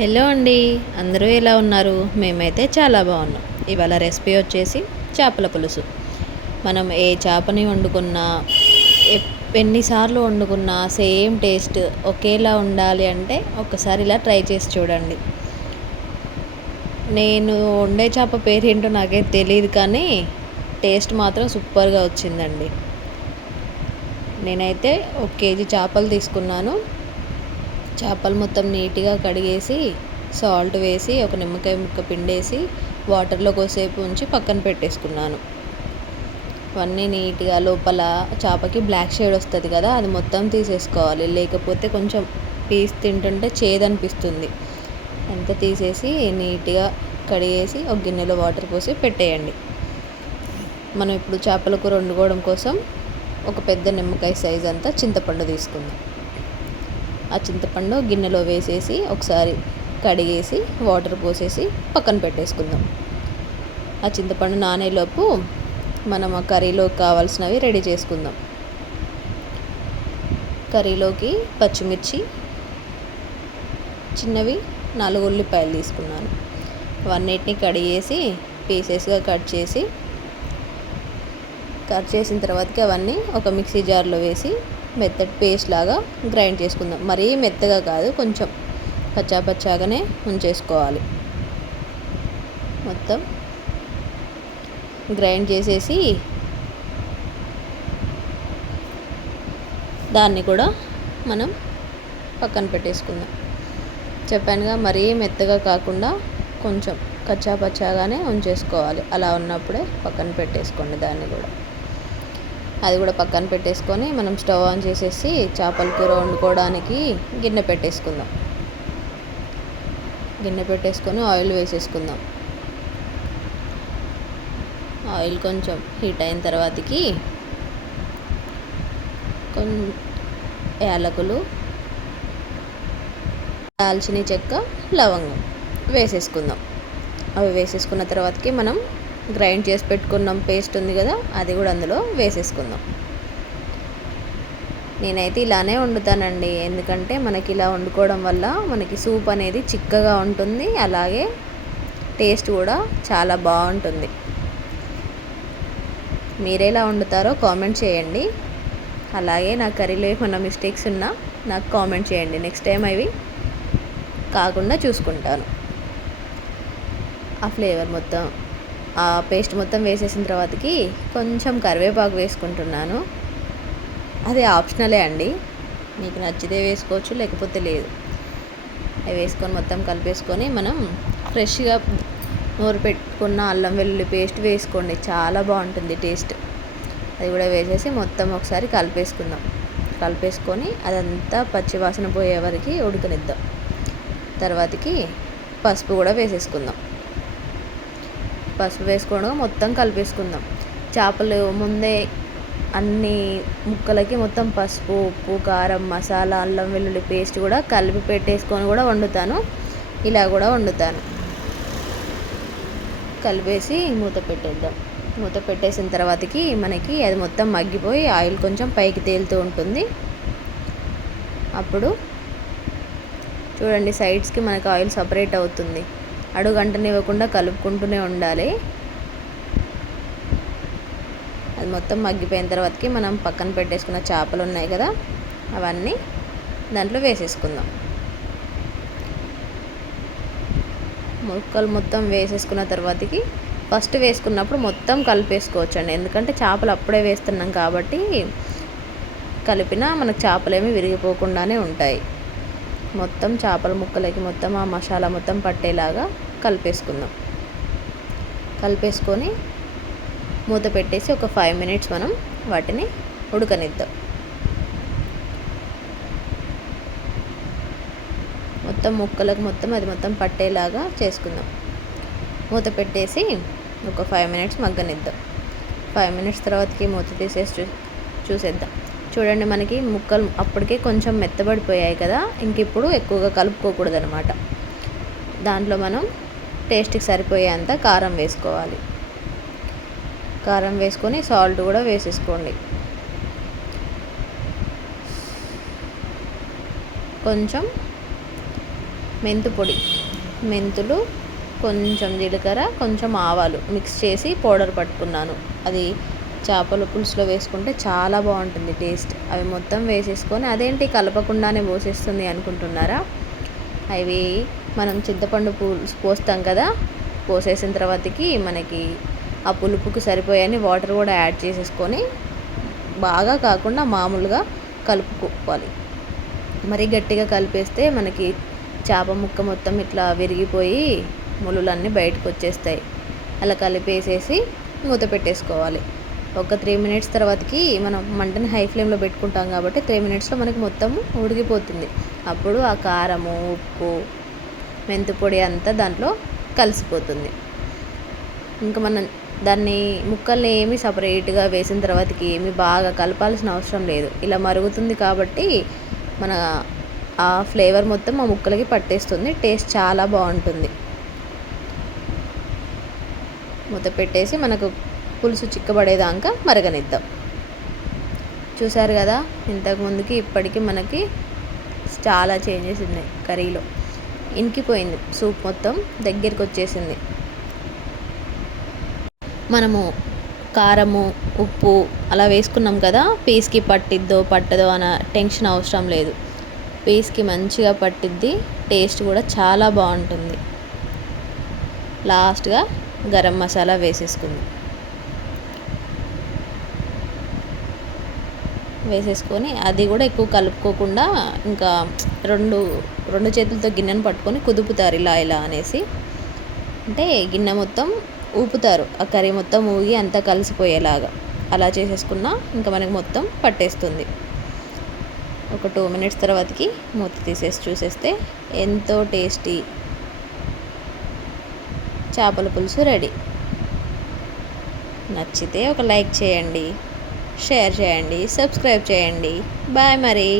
Hello అండి అందరూ ఎలా ఉన్నారు? మేమైతే చాలా బాగున్నాం. ఇవాళ రెసిపీ వచ్చేసి చేపల పులుసు. మనం ఏ చేపని వండుకున్నా ఎన్నిసార్లు వండుకున్నా సేమ్ టేస్ట్ ఒకేలా ఉండాలి అంటే ఒక్కసారి ఇలా ట్రై చేసి చూడండి. నేను వండే చేప పేరు ఏంటో నాకే తెలియదు కానీ టేస్ట్ మాత్రం సూపర్గా వచ్చిందండి. నేనైతే ఒక కేజీ చేపలు తీసుకున్నాను. చేపలు మొత్తం నీట్గా కడిగేసి సాల్ట్ వేసి ఒక నిమ్మకాయ ముక్క పిండేసి వాటర్లో కొసేపు ఉంచి పక్కన పెట్టేసుకున్నాను. అవన్నీ నీట్గా లోపల చేపకి బ్లాక్ షేడ్ వస్తుంది కదా అది మొత్తం తీసేసుకోవాలి. లేకపోతే కొంచెం పీస్ తింటుంటే చేదనిపిస్తుంది. అంతా తీసేసి నీట్గా కడిగేసి ఒక గిన్నెలో వాటర్ పోసి పెట్టేయండి. మనం ఇప్పుడు చేపల కూర వండుకోవడం కోసం ఒక పెద్ద నిమ్మకాయ సైజ్ అంతా చింతపండు తీసుకుందాం. ఆ చింతపండు గిన్నెలో వేసేసి ఒకసారి కడిగేసి వాటర్ పోసేసి పక్కన పెట్టేసుకుందాం. ఆ చింతపండు నానేలోపు మనం ఆ కర్రీలోకి కావాల్సినవి రెడీ చేసుకుందాం. కర్రీలోకి పచ్చిమిర్చి చిన్నవి నాలుగు ఉల్లిపాయలు తీసుకున్నాను. అవన్నిటిని కడిగేసి పీసెస్గా కట్ చేసి కట్ చేసిన తర్వాతకి అవన్నీ ఒక మిక్సీ జార్లో వేసి మెత్తటి పేస్ట్ లాగా గ్రైండ్ చేసుకుందాం. మరీ మెత్తగా కాదు కొంచెం పచ్చాపచ్చాగానే ఉంచేసుకోవాలి. మొత్తం గ్రైండ్ చేసేసి దాన్ని కూడా మనం పక్కన పెట్టేసుకుందాం. చెప్పానుగా మరీ మెత్తగా కాకుండా కొంచెం కచ్చాపచ్చాగానే ఉంచేసుకోవాలి. అలా ఉన్నప్పుడే పక్కన పెట్టేసుకోండి దాన్ని కూడా. అది కూడా పక్కన పెట్టేసుకొని మనం స్టవ్ ఆన్ చేసేసి చేపల కూర వండుకోవడానికి గిన్నె పెట్టేసుకుందాం. గిన్నె పెట్టేసుకొని ఆయిల్ వేసేసుకుందాం. ఆయిల్ కొంచెం హీట్ అయిన తర్వాతకి కొన్ని యాలకులు దాల్చిన చెక్క లవంగం వేసేసుకుందాం. అవి వేసేసుకున్న తర్వాతకి మనం గ్రైండ్ చేసి పెట్టుకున్నాం పేస్ట్ ఉంది కదా అది కూడా అందులో వేసేసుకుందాం. నేనైతే ఇలానే వండుతానండి ఎందుకంటే మనకి ఇలా వండుకోవడం వల్ల మనకి సూప్ అనేది చిక్కగా ఉంటుంది అలాగే టేస్ట్ కూడా చాలా బాగుంటుంది. మీరెలా వండుతారో కామెంట్ చేయండి. అలాగే నా కర్రీలో ఏమైనా మిస్టేక్స్ ఉన్నా నాకు కామెంట్ చేయండి. నెక్స్ట్ టైం అవి కాకుండా చూసుకుంటాను. ఆ ఫ్లేవర్ మొత్తం పేస్ట్ మొత్తం వేసేసిన తర్వాతకి కొంచెం కరివేపాకు వేసుకుంటున్నాను. అది ఆప్షనలే అండి. మీకు నచ్చితే వేసుకోవచ్చు లేకపోతే లేదు. అవి వేసుకొని మొత్తం కలిపేసుకొని మనం ఫ్రెష్గా నూరు పెట్టుకున్న అల్లం వెల్లుల్లి పేస్ట్ వేసుకోండి. చాలా బాగుంటుంది టేస్ట్. అది కూడా వేసేసి మొత్తం ఒకసారి కలిపేసుకుందాం. కలిపేసుకొని అదంతా పచ్చివాసన పోయే వరకు ఉడకనిద్దాం. తర్వాతకి పసుపు కూడా వేసేసుకుందాం. పసుపు వేసుకోవడం మొత్తం కలిపేసుకుందాం. చేపలు ముందే అన్ని ముక్కలకి మొత్తం పసుపు ఉప్పు కారం మసాలా అల్లం వెల్లుల్లి పేస్ట్ కూడా కలిపి పెట్టేసుకొని కూడా వండుతాను. ఇలా కూడా వండుతాను. కలిపేసి మూత పెట్టేద్దాం. మూత పెట్టేసిన తర్వాతకి మనకి అది మొత్తం మగ్గిపోయి ఆయిల్ కొంచెం పైకి తేలుతూ ఉంటుంది. అప్పుడు చూడండి సైడ్స్కి మనకు ఆయిల్ సపరేట్ అవుతుంది. అడుగంటనివ్వకుండా కలుపుకుంటూనే ఉండాలి. అది మొత్తం మగ్గిపోయిన తర్వాతకి మనం పక్కన పెట్టేసుకున్న చేపలు ఉన్నాయి కదా అవన్నీ దాంట్లో వేసేసుకుందాం. ముక్కలు మొత్తం వేసేసుకున్న తర్వాతకి ఫస్ట్ వేసుకున్నప్పుడు మొత్తం కలిపేసుకోవచ్చు అండి ఎందుకంటే చేపలు అప్పుడే వేస్తున్నాం కాబట్టి కలిపినా మనకు చేపలేమి విరిగిపోకుండానే ఉంటాయి. మొత్తం చేపల ముక్కలకి మొత్తం ఆ మసాలా మొత్తం పట్టేలాగా కలిపేసుకుందాం. కలిపేసుకొని మూత పెట్టేసి ఒక ఫైవ్ మినిట్స్ మనం వాటిని ఉడకనిద్దాం. మొత్తం ముక్కలకు మొత్తం అది మొత్తం పట్టేలాగా చేసుకుందాం. మూత పెట్టేసి ఒక ఫైవ్ మినిట్స్ మగ్గనిద్దాం. ఫైవ్ మినిట్స్ తర్వాతకి మూత తీసేసి చూ చూసేద్దాం. చూడండి మనకి ముక్కలు అప్పటికే కొంచెం మెత్తబడిపోయాయి కదా. ఇంక ఇప్పుడు ఎక్కువగా కలుపుకోకూడదు అనమాట దాంట్లో మనం టేస్ట్కి సరిపోయేంత కారం వేసుకోవాలి. కారం వేసుకొని సాల్ట్ కూడా వేసేసుకోండి. కొంచెం మెంతు పొడి మెంతులు కొంచెం జీలకర్ర కొంచెం ఆవాలు మిక్స్ చేసి పౌడర్ పట్టుకున్నాను. అది చేపల పులుసులో వేసుకుంటే చాలా బాగుంటుంది టేస్ట్. అవి మొత్తం వేసేసుకొని అదేంటి కలపకుండానే పోసేస్తుంది అనుకుంటున్నారా? అవి మనం చింతపండు పులుసు పోస్తాం కదా పోసేసిన తర్వాతకి మనకి ఆ పులుపుకి సరిపోయని వాటర్ కూడా యాడ్ చేసేసుకొని బాగా కాకుండా మామూలుగా కలుపుకోవాలి. మరి గట్టిగా కలిపేస్తే మనకి చేప ముక్క మొత్తం ఇట్లా విరిగిపోయి ములులన్నీ బయటకు వచ్చేస్తాయి అలా కలిపేసేసి మూత పెట్టేసుకోవాలి. ఒక త్రీ మినిట్స్ తర్వాతకి మనం మంటని హై ఫ్లేమ్లో పెట్టుకుంటాం కాబట్టి త్రీ మినిట్స్లో మనకి మొత్తం ఉడికిపోతుంది. అప్పుడు ఆ కారము ఉప్పు మెంతిపొడి అంతా దాంట్లో కలిసిపోతుంది. ఇంకా మనం దాన్ని ముక్కల్ని ఏమి సపరేట్గా వేసిన తర్వాతకి ఏమి బాగా కలపాల్సిన అవసరం లేదు. ఇలా మరుగుతుంది కాబట్టి మన ఆ ఫ్లేవర్ మొత్తం ఆ ముక్కలకి పట్టేస్తుంది. టేస్ట్ చాలా బాగుంటుంది. మూత పెట్టేసి మనకు పులుసు చిక్కబడేదాకా మరగనిద్దాం. చూసారు కదా ఇంతకుముందుకి ఇప్పటికీ మనకి చాలా చేంజెస్ ఉన్నాయి కర్రీలో. ఇంకిపోయింది సూప్ మొత్తం దగ్గరికి వచ్చేసింది మనము కారము ఉప్పు అలా వేసుకున్నాం కదా పీస్కి పట్టిద్దో పట్టదో అన్న టెన్షన్ అవసరం లేదు. పీస్కి మంచిగా పట్టిద్ది టేస్ట్ కూడా చాలా బాగుంటుంది. లాస్ట్గా గరం మసాలా వేసేసుకుంది. వేసేసుకొని అది కూడా ఎక్కువ కలుపుకోకుండా ఇంకా రెండు రెండు చేతులతో గిన్నెను పట్టుకొని కుదుపుతారు ఇలా ఇలా అనేసి. అంటే గిన్నె మొత్తం ఊపుతారు. ఆ కర్రీ మొత్తం ఊగి అంతా కలిసిపోయేలాగా. అలా చేసేసుకున్నా ఇంకా మనకి మొత్తం పట్టేస్తుంది. ఒక టూ మినిట్స్ తర్వాతకి మూత తీసేసి చూసేస్తే ఎంతో టేస్టీ చేపల పులుసు రెడీ. నచ్చితే ఒక లైక్ చేయండి. షేర్ చేయండి సబ్స్క్రైబ్ చేయండి. బాయ్ మరి.